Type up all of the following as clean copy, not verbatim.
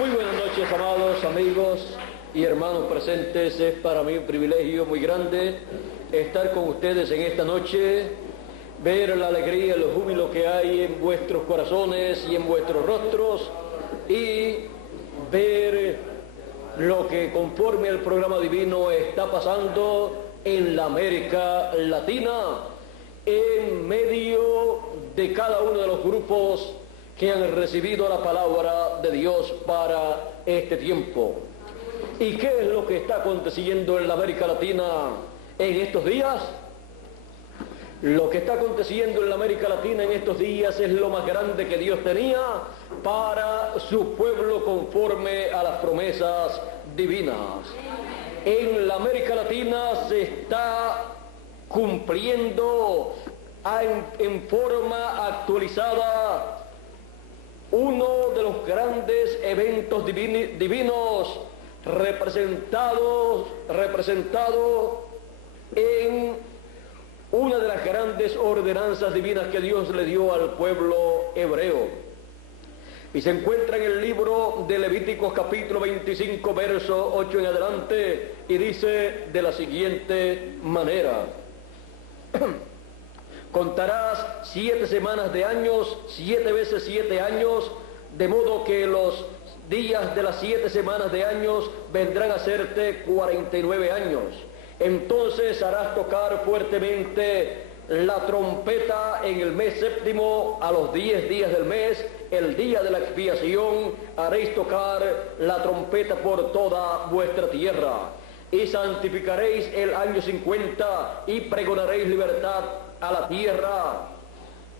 Muy buenas noches, amados amigos y hermanos presentes. Es para mí un privilegio muy grande estar con ustedes en esta noche, ver la alegría, el júbilo que hay en vuestros corazones y en vuestros rostros, y ver lo que conforme al programa divino está pasando en la América Latina, en medio de cada uno de los grupos que han recibido la palabra de Dios para este tiempo. ¿Y qué es lo que está aconteciendo en la América Latina en estos días? Lo que está aconteciendo en la América Latina en estos días es lo más grande que Dios tenía para su pueblo conforme a las promesas divinas. En la América Latina se está cumpliendo en forma actualizada uno de los grandes eventos divinos representado en una de las grandes ordenanzas divinas que Dios le dio al pueblo hebreo. Y se encuentra en el libro de Levíticos capítulo 25, verso 8 en adelante, y dice de la siguiente manera: contarás 7 semanas de años, 7 veces 7 años, de modo que los días de las 7 semanas de años vendrán a serte 49 años. Entonces harás tocar fuertemente la trompeta en el mes séptimo, a los 10 días del mes, el día de la expiación, haréis tocar la trompeta por toda vuestra tierra. Y santificaréis el año 50 y pregonaréis libertad a la tierra,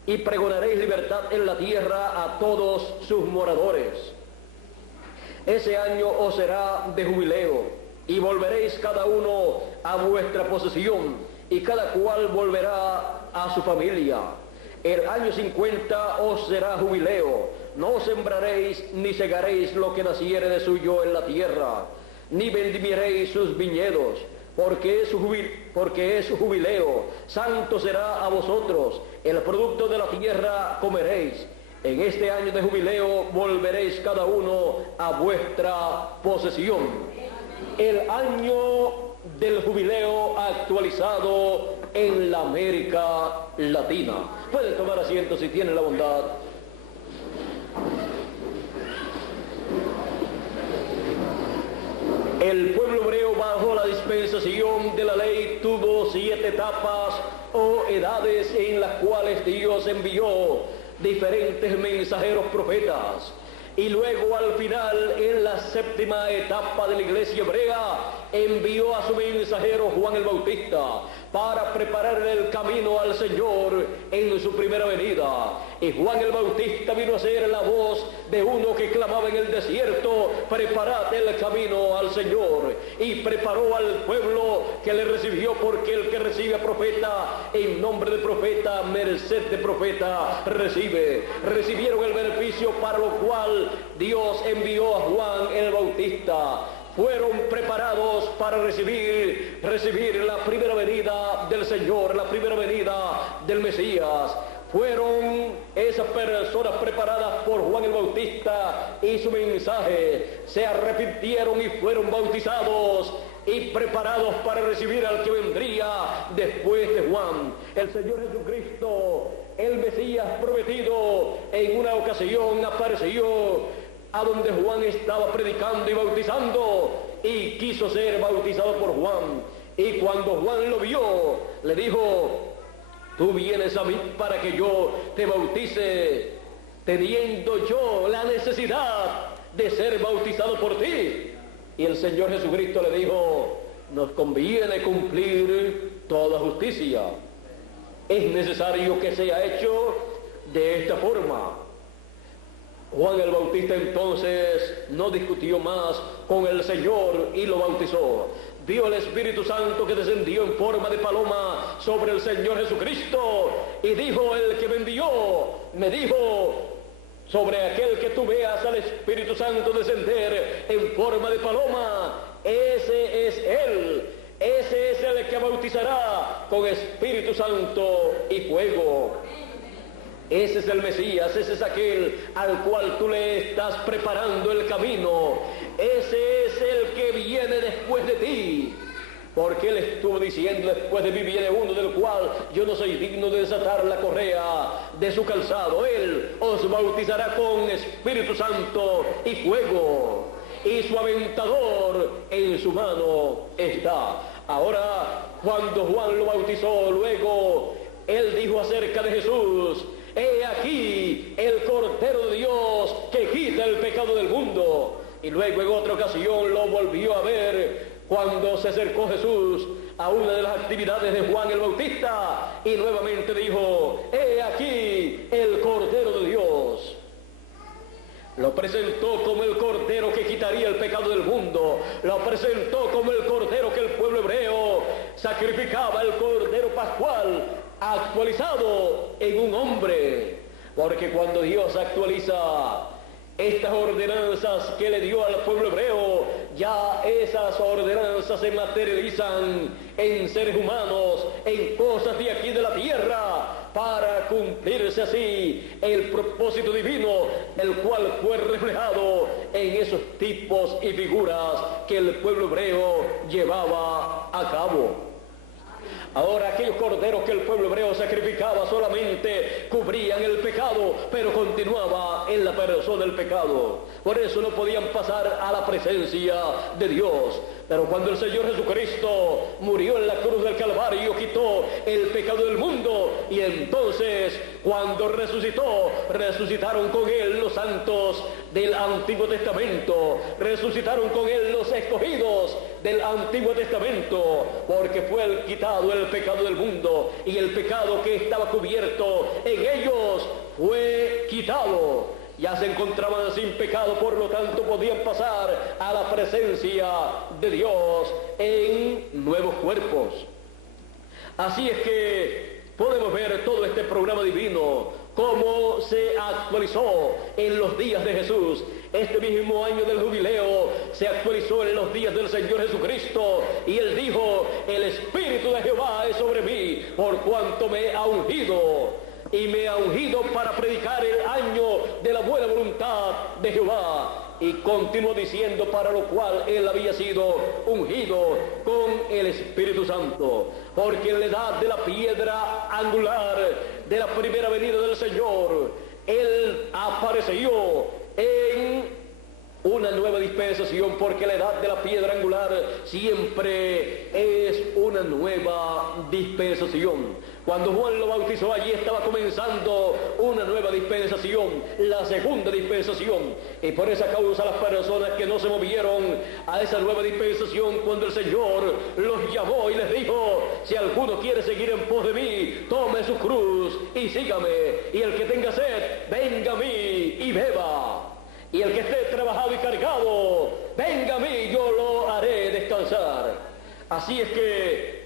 y pregonaréis libertad en la tierra a todos sus moradores. Ese año os será de jubileo, y volveréis cada uno a vuestra posesión, y cada cual volverá a su familia. El año 50 os será jubileo, no sembraréis ni segaréis lo que naciere de suyo en la tierra, ni vendimieréis sus viñedos, porque es su jubileo, santo será a vosotros, el producto de la tierra comeréis. En este año de jubileo volveréis cada uno a vuestra posesión. El año del jubileo actualizado en la América Latina. Pueden tomar asiento si tienen la bondad. El pueblo hebreo bajo la dispensación de la ley tuvo 7 etapas o edades en las cuales Dios envió diferentes mensajeros profetas. Y luego al final, en la 7ª etapa de la iglesia hebrea, envió a su mensajero Juan el Bautista para preparar el camino al Señor en su primera venida. Y Juan el Bautista vino a ser la voz de uno que clamaba en el desierto: preparad el camino al Señor. Y preparó al pueblo que le recibió, porque el que recibe a profeta, en nombre de profeta, merced de profeta recibe. Recibieron el beneficio para lo cual Dios envió a Juan el Bautista. Fueron preparados para recibir la primera venida del Señor, la primera venida del Mesías. Fueron esas personas preparadas por Juan el Bautista y su mensaje, se arrepintieron y fueron bautizados y preparados para recibir al que vendría después de Juan, el Señor Jesucristo, el Mesías prometido. En una ocasión apareció a donde Juan estaba predicando y bautizando, y quiso ser bautizado por Juan. Y cuando Juan lo vio, le dijo: tú vienes a mí para que yo te bautice, teniendo yo la necesidad de ser bautizado por ti. Y el Señor Jesucristo le dijo: nos conviene cumplir toda justicia. Es necesario que sea hecho de esta forma. Juan el Bautista entonces no discutió más con el Señor y lo bautizó. Vio el Espíritu Santo que descendió en forma de paloma sobre el Señor Jesucristo, y dijo el que me envió, me dijo: sobre aquel que tú veas al Espíritu Santo descender en forma de paloma, ese es Él, ese es el que bautizará con Espíritu Santo y fuego. Ese es el Mesías, ese es aquel al cual tú le estás preparando el camino. Ese es el que viene después de ti. Porque él estuvo diciendo: después de mí viene uno del cual yo no soy digno de desatar la correa de su calzado. Él os bautizará con Espíritu Santo y fuego, y su aventador en su mano está. Ahora, cuando Juan lo bautizó, luego él dijo acerca de Jesús: he aquí el Cordero de Dios que quita el pecado del mundo. Y luego en otra ocasión lo volvió a ver cuando se acercó Jesús a una de las actividades de Juan el Bautista, y nuevamente dijo: he aquí el Cordero de Dios. Lo presentó como el Cordero que quitaría el pecado del mundo. Lo presentó como el Cordero que el pueblo hebreo sacrificaba, el Cordero pascual actualizado en un hombre. Porque cuando Dios actualiza estas ordenanzas que le dio al pueblo hebreo, ya esas ordenanzas se materializan en seres humanos, en cosas de aquí de la tierra, para cumplirse así el propósito divino, el cual fue reflejado en esos tipos y figuras que el pueblo hebreo llevaba a cabo. Ahora, aquellos corderos que el pueblo hebreo sacrificaba solamente cubrían el pecado, pero continuaba en la persona el pecado. Por eso no podían pasar a la presencia de Dios. Pero cuando el Señor Jesucristo murió en la cruz del Calvario, quitó el pecado del mundo, y entonces cuando resucitó, resucitaron con él los santos del Antiguo Testamento, resucitaron con él los escogidos del Antiguo Testamento, porque fue el quitado el pecado del mundo, y el pecado que estaba cubierto en ellos fue quitado. Ya se encontraban sin pecado, por lo tanto podían pasar a la presencia de Dios en nuevos cuerpos. Así es que podemos ver todo este programa divino, cómo se actualizó en los días de Jesús. Este mismo año del jubileo se actualizó en los días del Señor Jesucristo, y él dijo: el Espíritu de Jehová es sobre mí, por cuanto me ha ungido. Y me ha ungido para predicar el año de la buena voluntad de Jehová. Y continuó diciendo para lo cual él había sido ungido con el Espíritu Santo. Porque en la edad de la piedra angular de la primera venida del Señor, él apareció en una nueva dispensación, porque la edad de la piedra angular siempre es una nueva dispensación. Cuando Juan lo bautizó, allí estaba comenzando una nueva dispensación, la segunda dispensación. Y por esa causa las personas que no se movieron a esa nueva dispensación, cuando el Señor los llamó y les dijo: si alguno quiere seguir en pos de mí, tome su cruz y sígame. Y el que tenga sed, venga a mí y beba. Y el que esté trabajado y cargado, venga a mí, yo lo haré descansar. Así es que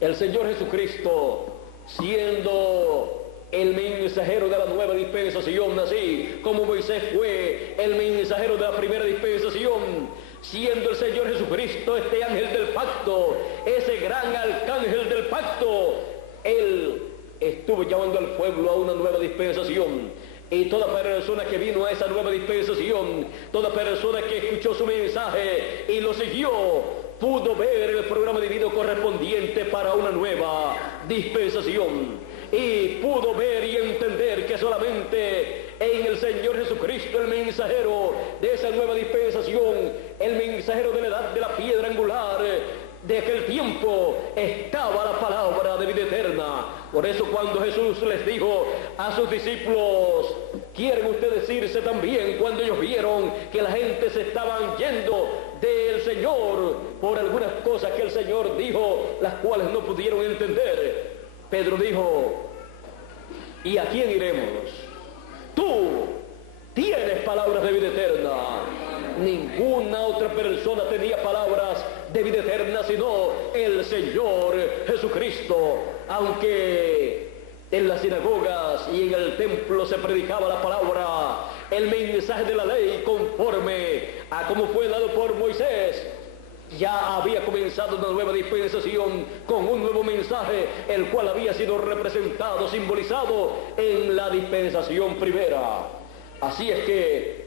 el Señor Jesucristo, siendo el mensajero de la nueva dispensación, así como Moisés fue el mensajero de la primera dispensación, siendo el Señor Jesucristo este ángel del pacto, ese gran arcángel del pacto, él estuvo llamando al pueblo a una nueva dispensación. Y toda persona que vino a esa nueva dispensación, toda persona que escuchó su mensaje y lo siguió, pudo ver el programa divino correspondiente para una nueva dispensación. Y pudo ver y entender que solamente en el Señor Jesucristo, el mensajero de esa nueva dispensación, el mensajero de la edad de la piedra angular de aquel tiempo, estaba la palabra de vida eterna. Por eso cuando Jesús les dijo a sus discípulos: ¿quieren ustedes irse también? Cuando ellos vieron que la gente se estaban yendo del Señor por algunas cosas que el Señor dijo, las cuales no pudieron entender, Pedro dijo: ¿y a quién iremos? Tú tienes palabras de vida eterna. Ninguna otra persona tenía palabras de vida eterna sino el Señor Jesucristo. Aunque en las sinagogas y en el templo se predicaba la palabra, el mensaje de la ley conforme a como fue dado por Moisés, ya había comenzado una nueva dispensación con un nuevo mensaje, el cual había sido representado, simbolizado en la dispensación primera. Así es que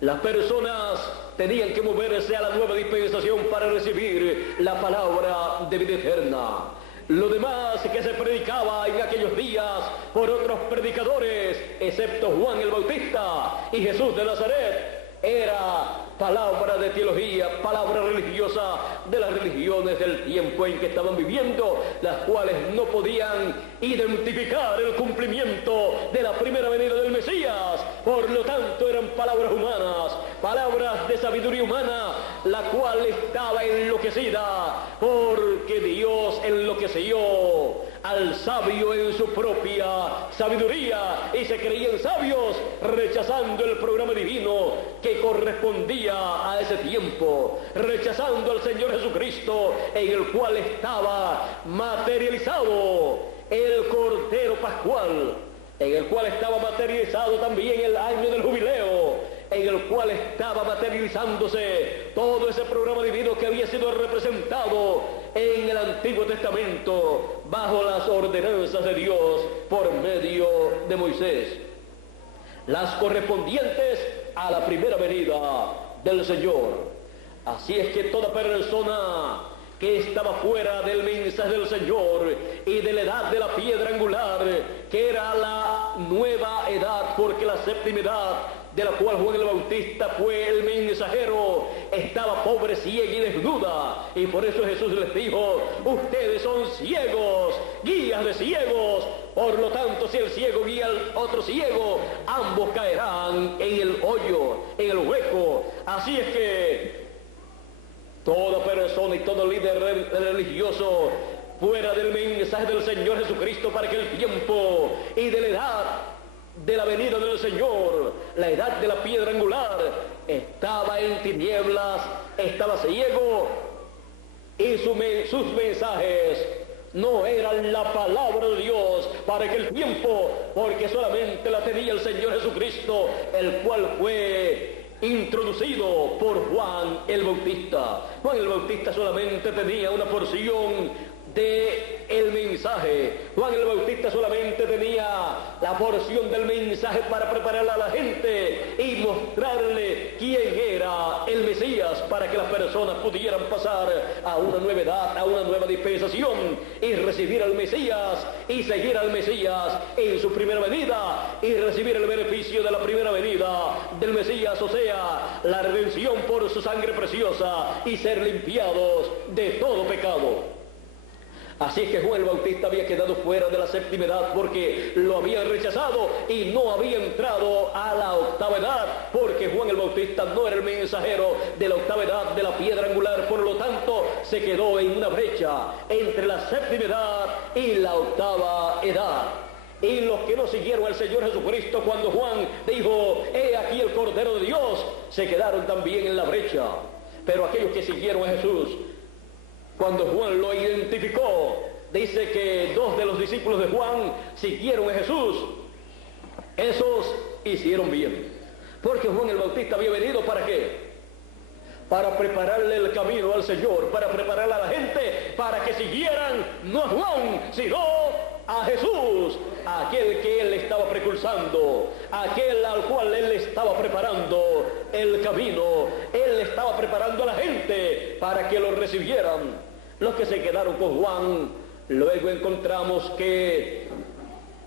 las personas tenían que moverse a la nueva dispensación para recibir la palabra de vida eterna. Lo demás que se predicaba en aquellos días por otros predicadores, excepto Juan el Bautista y Jesús de Nazaret, era palabra de teología, palabra religiosa de las religiones del tiempo en que estaban viviendo, las cuales no podían identificar el cumplimiento de la primera venida del Mesías. Por lo tanto, eran palabras humanas, palabras de sabiduría humana, la cual estaba enloquecida, porque Dios enloqueció al sabio en su propia sabiduría y se creían sabios, rechazando el programa divino que correspondía a ese tiempo, rechazando al Señor Jesucristo, en el cual estaba materializado el Cordero Pascual, en el cual estaba materializado también el año del jubileo, en el cual estaba materializándose todo ese programa divino que había sido representado en el Antiguo Testamento bajo las ordenanzas de Dios por medio de Moisés, las correspondientes a la primera venida del Señor. Así es que toda persona que estaba fuera del mensaje del Señor y de la edad de la piedra angular, que era la nueva edad, porque la séptima edad de la cual Juan el Bautista fue el mensajero, estaba pobre, ciega y desnuda, y por eso Jesús les dijo: ustedes son ciegos, guías de ciegos. Por lo tanto, si el ciego guía al otro ciego, ambos caerán en el hoyo, en el hueco. Así es que toda persona y todo líder religioso fuera del mensaje del Señor Jesucristo para aquel tiempo y de la edad de la venida del Señor, la edad de la piedra angular, estaba en tinieblas, estaba ciego, y sus mensajes no eran la palabra de Dios para aquel tiempo, porque solamente la tenía el Señor Jesucristo, el cual fue introducido por Juan el Bautista. Juan el Bautista solamente tenía una porción de el mensaje. Juan el Bautista solamente tenía la porción del mensaje para prepararle a la gente y mostrarle quién era el Mesías, para que las personas pudieran pasar a una nueva edad, a una nueva dispensación, y recibir al Mesías y seguir al Mesías en su primera venida y recibir el beneficio de la primera venida del Mesías, o sea, la redención por su sangre preciosa, y ser limpiados de todo pecado. Así es que Juan el Bautista había quedado fuera de la séptima edad porque lo habían rechazado y no había entrado a la octava edad, porque Juan el Bautista no era el mensajero de la octava edad de la piedra angular. Por lo tanto, se quedó en una brecha entre la séptima edad y la octava edad. Y los que no siguieron al Señor Jesucristo cuando Juan dijo: he aquí el Cordero de Dios, se quedaron también en la brecha. Pero aquellos que siguieron a Jesús, cuando Juan lo identificó, dice que 2 de los discípulos de Juan siguieron a Jesús. Esos hicieron bien, porque Juan el Bautista había venido ¿para qué? Para prepararle el camino al Señor, para prepararle a la gente para que siguieran no a Juan, sino a Jesús, aquel que él estaba precursando, aquel al cual él estaba preparando el camino. Él estaba preparando a la gente para que lo recibieran. Los que se quedaron con Juan, luego encontramos que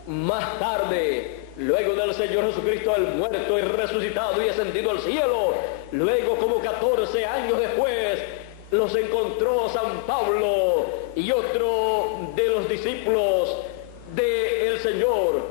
más tarde, luego del Señor Jesucristo al muerto y resucitado y ascendido al cielo, luego como 14 años después, los encontró San Pablo y otro de los discípulos del Señor.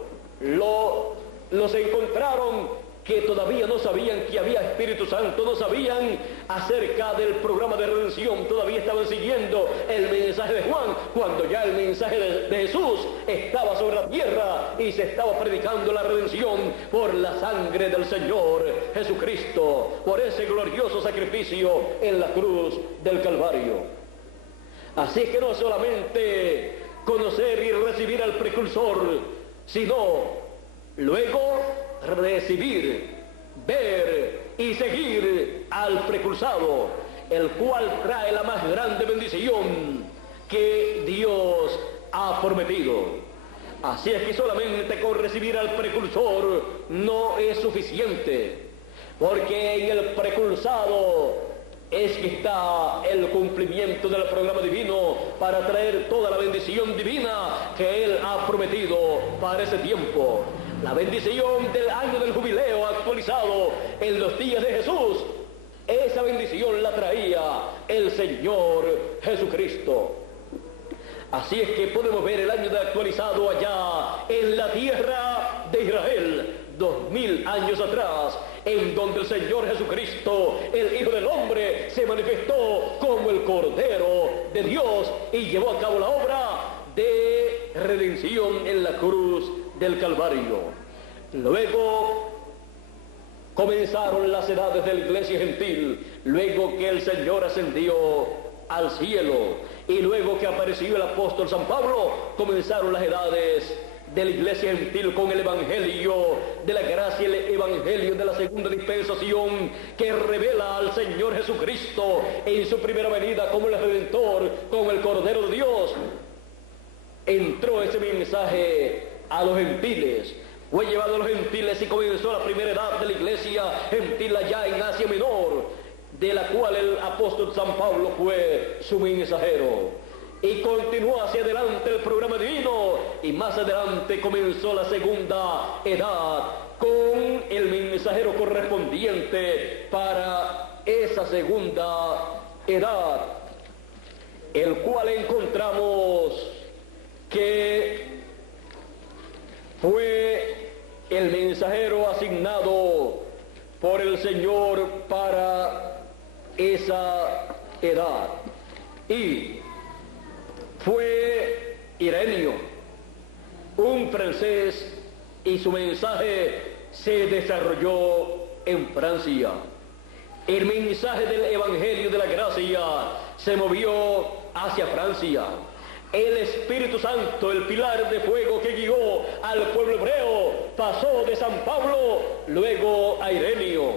Los encontraron que todavía no sabían que había Espíritu Santo, no sabían acerca del programa de redención, todavía estaban siguiendo el mensaje de Juan, cuando ya el mensaje de Jesús estaba sobre la tierra y se estaba predicando la redención por la sangre del Señor Jesucristo, por ese glorioso sacrificio en la cruz del Calvario. Así que no solamente conocer y recibir al precursor, sino luego recibir, ver y seguir al precursado. el cual trae la más grande bendición que Dios ha prometido. Así es que solamente con recibir al precursor no es suficiente, porque en el precursado es que está el cumplimiento del programa divino para traer toda la bendición divina que Él ha prometido para ese tiempo. La bendición del año del jubileo actualizado en los días de Jesús, esa bendición la traía el Señor Jesucristo. Así es que podemos ver el año de actualizado allá en la tierra de Israel, 2000 años atrás, en donde el Señor Jesucristo, el Hijo del Hombre, se manifestó como el Cordero de Dios y llevó a cabo la obra de redención en la cruz del Calvario. Luego comenzaron las edades de la iglesia gentil, luego que el Señor ascendió al cielo y luego que apareció el apóstol San Pablo, comenzaron las edades de la iglesia gentil con el evangelio de la gracia, el evangelio de la segunda dispensación que revela al Señor Jesucristo en su primera venida como el Redentor, como el Cordero de Dios. Entró ese mensaje a los gentiles, fue llevado a los gentiles y comenzó la primera edad de la iglesia gentil allá en Asia Menor, de la cual el apóstol San Pablo fue su mensajero. Y continuó hacia adelante el programa divino, y más adelante comenzó la segunda edad con el mensajero correspondiente para esa segunda edad, el cual encontramos que fue el mensajero asignado por el Señor para esa edad. Y fue Ireneo, un francés, y su mensaje se desarrolló en Francia. El mensaje del Evangelio de la Gracia se movió hacia Francia. El Espíritu Santo, el pilar de fuego que guió al pueblo hebreo, pasó de San Pablo luego a Ireneo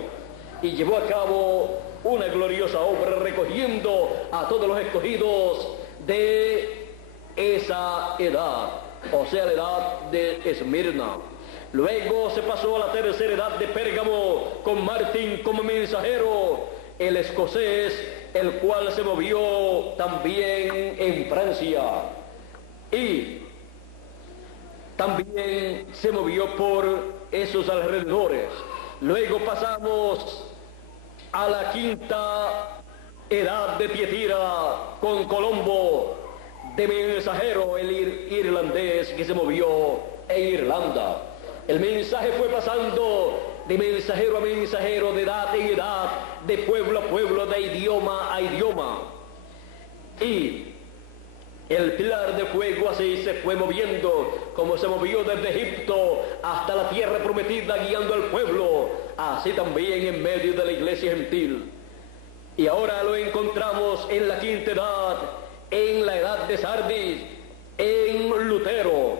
y llevó a cabo una gloriosa obra recogiendo a todos los escogidos de esa edad, o sea, la edad de Esmirna. Luego se pasó a la tercera edad de Pérgamo con Martín como mensajero, el escocés, el cual se movió también en Francia y también se movió por esos alrededores. Luego pasamos a la quinta edad de Tiatira con Colombo de mensajero, el irlandés que se movió en Irlanda. El mensaje fue pasando de mensajero a mensajero, de edad en edad, de pueblo a pueblo, de idioma a idioma. Y el pilar de fuego así se fue moviendo, como se movió desde Egipto hasta la tierra prometida guiando al pueblo, así también en medio de la iglesia gentil. Y ahora lo encontramos en la quinta edad, en la edad de Sardis, en Lutero,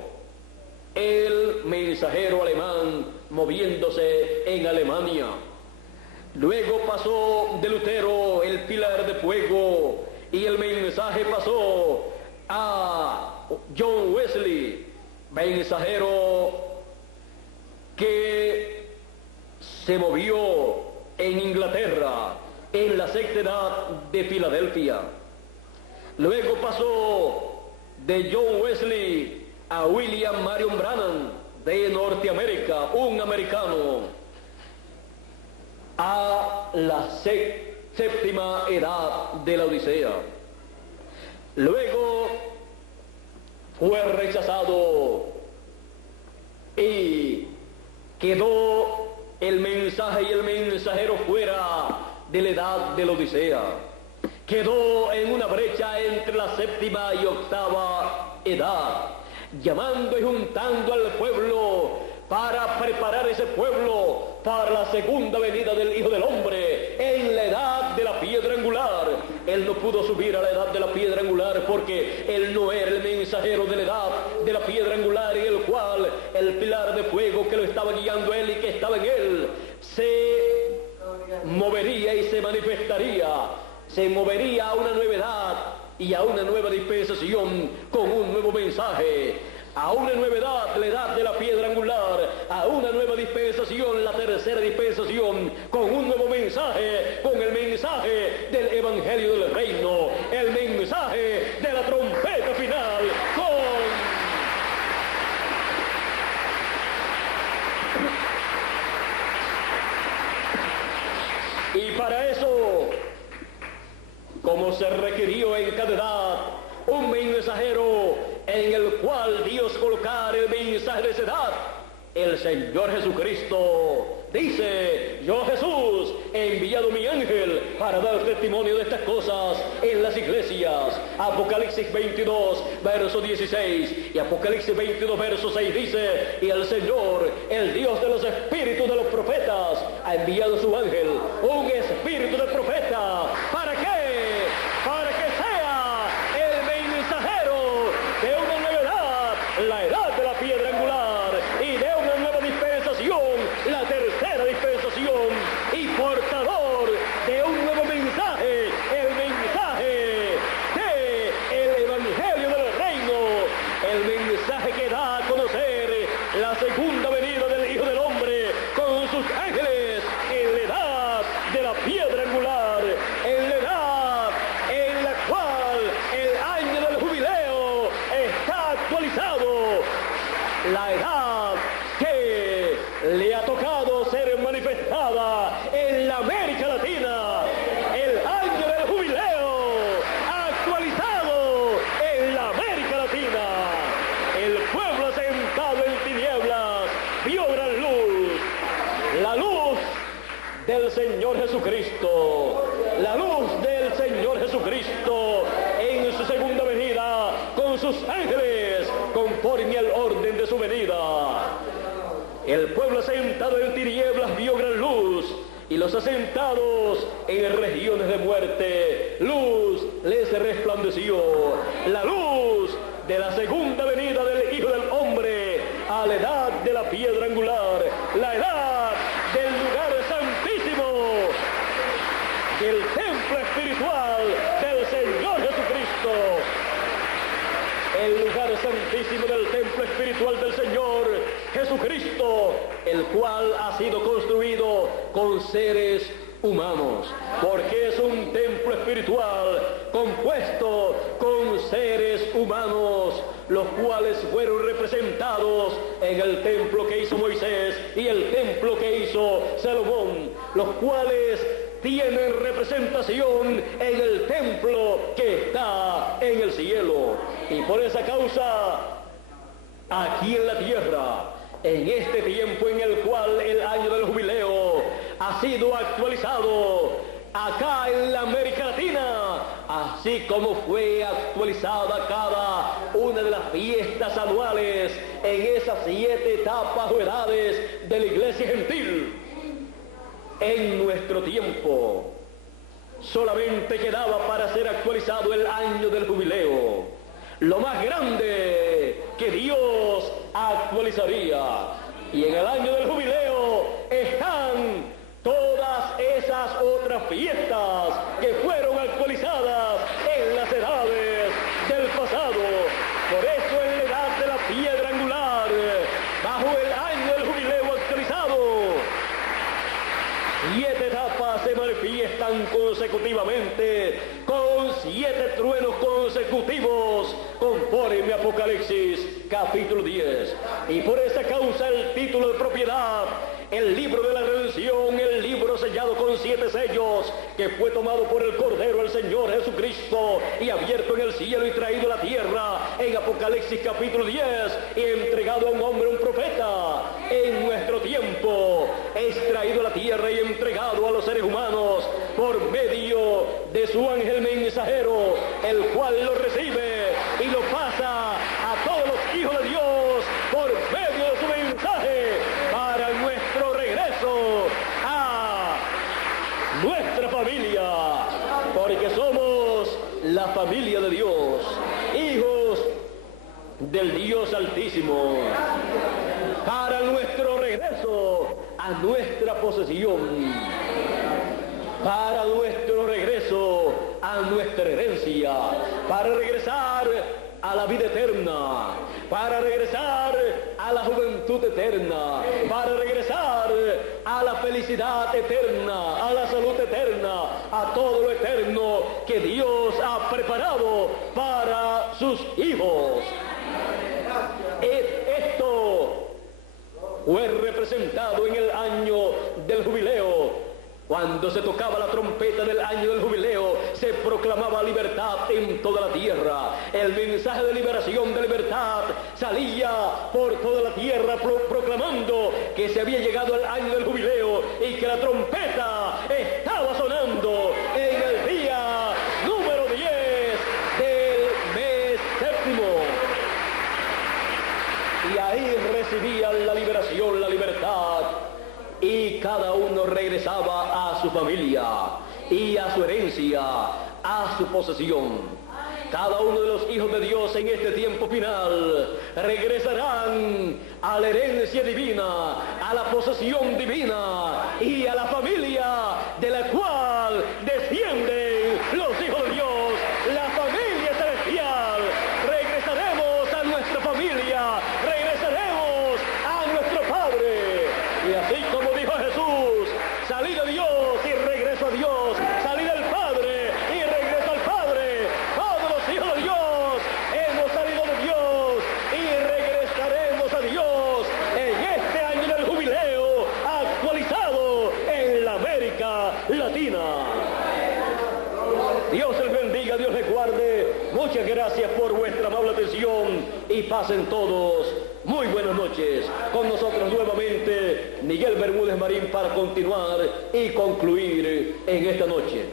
el mensajero alemán moviéndose en Alemania. Luego pasó de Lutero el pilar de fuego y el mensaje pasó a John Wesley, mensajero que se movió en Inglaterra en la sexta edad de Filadelfia. Luego pasó de John Wesley a William Marion Branham de Norteamérica, un americano, a la séptima edad de la Odisea. Luego fue rechazado y quedó el mensaje y el mensajero fuera de la edad de la Odisea. Quedó en una brecha entre la séptima y octava edad, llamando y juntando al pueblo para preparar ese pueblo para la segunda venida del Hijo del Hombre en la edad de la piedra angular. Él no pudo subir a la edad de la piedra angular porque él no era el mensajero de la edad de la piedra angular, en el cual el pilar de fuego que lo estaba guiando él y que estaba en él se movería y se manifestaría se movería a una nueva edad y a una nueva dispensación con un nuevo mensaje. A una nueva edad, la edad de la piedra angular, a una nueva dispensación, la tercera dispensación, con un nuevo mensaje, con el mensaje del Evangelio del Reino, el mensaje de la trompeta final, Y para eso, como se requirió en cada edad, un mensajero en el cual Dios colocara el mensaje de esa edad, el Señor Jesucristo dice: yo, Jesús, he enviado mi ángel para dar testimonio de estas cosas en las iglesias. Apocalipsis 22, verso 16 y Apocalipsis 22, verso 6 dice: y el Señor, el Dios de los espíritus de los profetas, ha enviado su ángel, un espíritu de profeta. ¿Para qué? Para que sea el mensajero de una nueva edad, la edad de la piedra angular, y de una nueva dispensación, la tercera dispensación, y portador de un nuevo mensaje, el mensaje del Evangelio del Reino, el mensaje que da a conocer la segunda venida del Hijo del Hombre con sus ángeles en la edad de la piedra angular, en la edad en la cual el año del jubileo está actualizado, la edad que le ha tocado ser manifestada en la América Latina, el año del jubileo actualizado en la América Latina. El pueblo sentado en tinieblas vio gran luz, la luz del Señor Jesucristo, la luz del Señor Jesucristo en su segunda venida con sus ángeles conforme al orden de su venida. El pueblo sentado en tinieblas vio gran luz, y los asentados en regiones de muerte, luz les resplandeció. La luz de la segunda venida del Hijo del Hombre a la edad de la piedra angular, la edad del lugar santísimo, del templo espiritual del Señor Jesucristo. El lugar santísimo del templo espiritual del Señor Jesucristo, el cual ha sido construido con seres humanos, porque es un templo espiritual compuesto con seres humanos, los cuales fueron representados en el templo que hizo Moisés y el templo que hizo Salomón, los cuales tienen representación en el templo que está en el cielo. Y por esa causa, aquí en la tierra, en este tiempo en el cual el año del jubileo ha sido actualizado, acá en la América Latina, así como fue actualizada cada una de las fiestas anuales en esas 7 etapas o edades de la iglesia gentil, en nuestro tiempo solamente quedaba para ser actualizado el año del jubileo, lo más grande que Dios actualizaría. Y en el año del jubileo están todas esas otras fiestas que fueron actualizadas en las edades del pasado. Por eso en la edad de la piedra angular, bajo el año del jubileo actualizado, 7 etapas se manifiestan consecutivamente, con 7 truenos consecutivos, conforme a Apocalipsis capítulo 10. Y por esa causa el título de propiedad, el libro de la redención, el libro sellado con 7 sellos, que fue tomado por el Cordero, el Señor Jesucristo, y abierto en el cielo y traído a la tierra, en Apocalipsis capítulo 10, y entregado a un hombre, un profeta, en nuestro tiempo, es traído a la tierra y entregado a los seres humanos por medio de su ángel mensajero, el cual lo recibe y lo pasa a todos los hijos de Dios por medio de su mensaje para nuestro regreso a nuestra familia, porque somos la familia de Dios, hijos del Dios Altísimo, para nuestro regreso a nuestra posesión. para nuestro regreso a nuestra herencia, para regresar a la vida eterna, para regresar a la juventud eterna, para regresar a la felicidad eterna, a la salud eterna, a todo lo eterno que Dios ha preparado para sus hijos. Esto fue representado en el año del jubileo. Cuando se tocaba la trompeta del año del jubileo, se proclamaba libertad en toda la tierra. El mensaje de liberación, de libertad, salía por toda la tierra proclamando que se había llegado el año del jubileo y que la trompeta estaba sonando en el día número 10 del mes séptimo. Y ahí recibían la liberación, la libertad, y cada uno regresaba a su familia y a su herencia, a su posesión. Cada uno de los hijos de Dios en este tiempo final regresarán a la herencia divina, a la posesión divina y a la familia de la cual descienden los hijos de Dios, la familia celestial. Regresaremos a nuestra familia, regresaremos a nuestro Padre. Y así como dijo Jesús, salí de Dios y regreso a Dios, salí del Padre y regreso al Padre. Todos los hijos de Dios hemos salido de Dios y regresaremos a Dios en este año del jubileo actualizado en la América Latina. Dios les bendiga, Dios les guarde. Muchas gracias por vuestra amable atención y pasen todos muy buenas noches. Con nosotros nuevamente Miguel Bermúdez Marín para continuar y concluir en esta noche.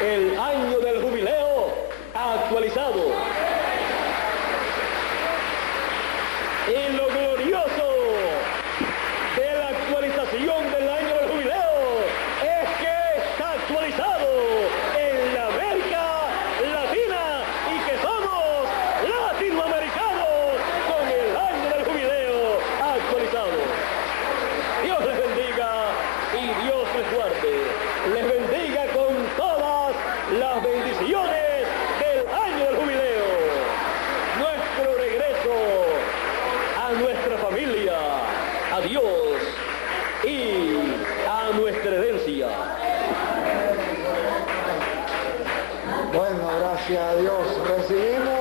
El año del jubileo actualizado. Y lo glorioso de la actualización del año del jubileo es que está actualizado en la América Latina y que somos latinoamericanos con el año del jubileo actualizado. Dios les bendiga y Dios les guarde. Les bendiga con todas las bendiciones del año del jubileo. Nuestro regreso a nuestra familia, a Dios y a nuestra herencia. Bueno, gracias a Dios. Recibimos